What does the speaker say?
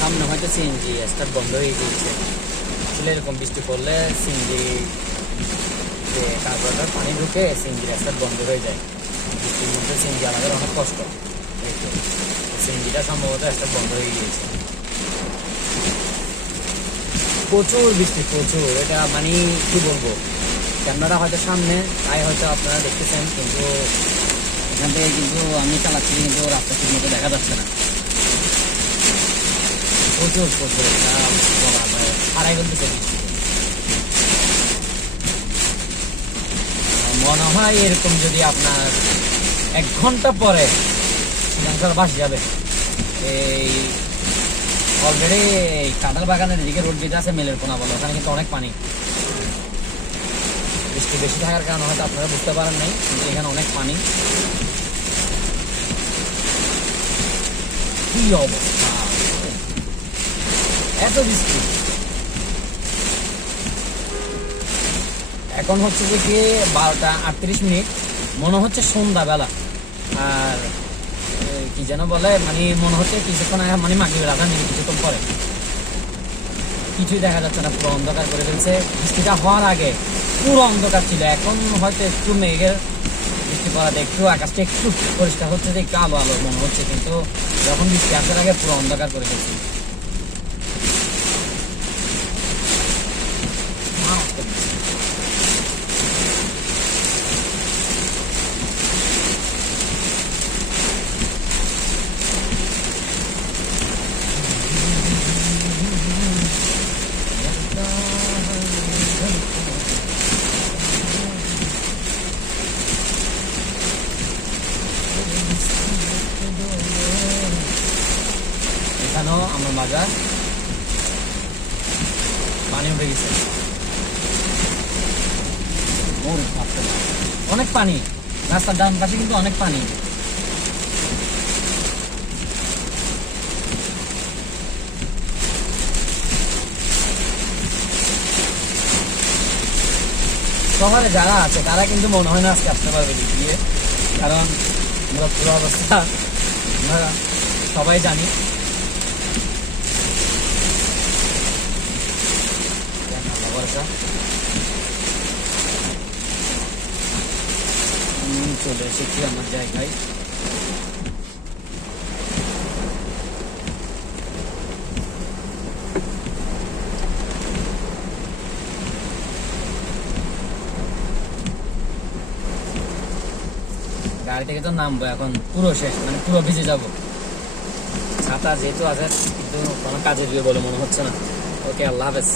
সামনে হয়তো CNG start বন্ধ হয়ে গিয়েছে। আসলে এরকম বৃষ্টি পড়লে সিএনজি যে কার্বোরেটর পানি ঢুকে সিএনজির স্টার্ট বন্ধ হয়ে যায়। বৃষ্টির মধ্যে সিএনজি আমাদের অনেক কষ্ট। এই তো সিএনজিটা সম্ভবত স্টার্ট বন্ধ হয়ে গিয়েছে। প্রচুর বৃষ্টি, প্রচুর। এটা মানে কি বলবো, ক্যামেরাটা হয়তো সামনে তাই হয়তো আপনারা দেখতেছেন, কিন্তু এখান থেকে কিন্তু আমি চালাচ্ছি কিন্তু রাস্তা ঠিক মতো দেখা যাচ্ছে না। প্রচুর প্রচুর এটা বলা মানে হারাই ফেলতেছে বৃষ্টি। মনে হয় এরকম যদি আপনার 1 ঘন্টা পরে শ্রীলঙ্কার বাস যাবে। এই অলরেডি কাঁঠাল বাগানের দিকে রোড যেটা আছে মেলের কোনা বলে, ওখানে কিন্তু অনেক পানি। বৃষ্টি বেশি থাকার কারণে হয়তো আপনারা বুঝতে পারেন নাই, কিন্তু এখানে অনেক পানি। কি অবস্থা, এত বৃষ্টি। এখন হচ্ছে যে কি 12টা 38 মিনিট, মনে হচ্ছে সন্ধ্যাবেলা। আর কি যেন বলে, মানে মনে হচ্ছে কিছুক্ষণ আগে মানে মাগরিবের আজান দিবে কিছুক্ষণ পরে। কিছুই দেখা যাচ্ছে না, পুরো অন্ধকার করে ফেলছে। বৃষ্টিটা হওয়ার আগে পুরো অন্ধকার ছিল, এখন হয়তো একটু মেঘের বৃষ্টি পড়াতে একটু আকাশটা একটু পরিষ্কার হচ্ছে, যে একটু আলো আলো মনে হচ্ছে, কিন্তু যখন বৃষ্টি আসার আগে পুরো অন্ধকার করে ফেলছে। এখানেও আমার বাজার পানি উঠে গেছে, অনেক পানি। রাস্তার ডান পাশে কিন্তু অনেক পানি। শহরে যারা আছে তারা কিন্তু মনে হয় না আজকে আসতে পারবে গিয়ে, কারণ আমরা পুরো অবস্থা আমরা সবাই জানি। চলে এসেছি আমার জায়গায়। গাড়ি থেকে তো নামবো, এখন পুরো শেষ, মানে পুরো ভিজে যাবো। ছাতা যেহেতু আছে কিন্তু কোনো কাজে দিবে বলে মনে হচ্ছে না। ওকে, আল্লাহ হাফেজ।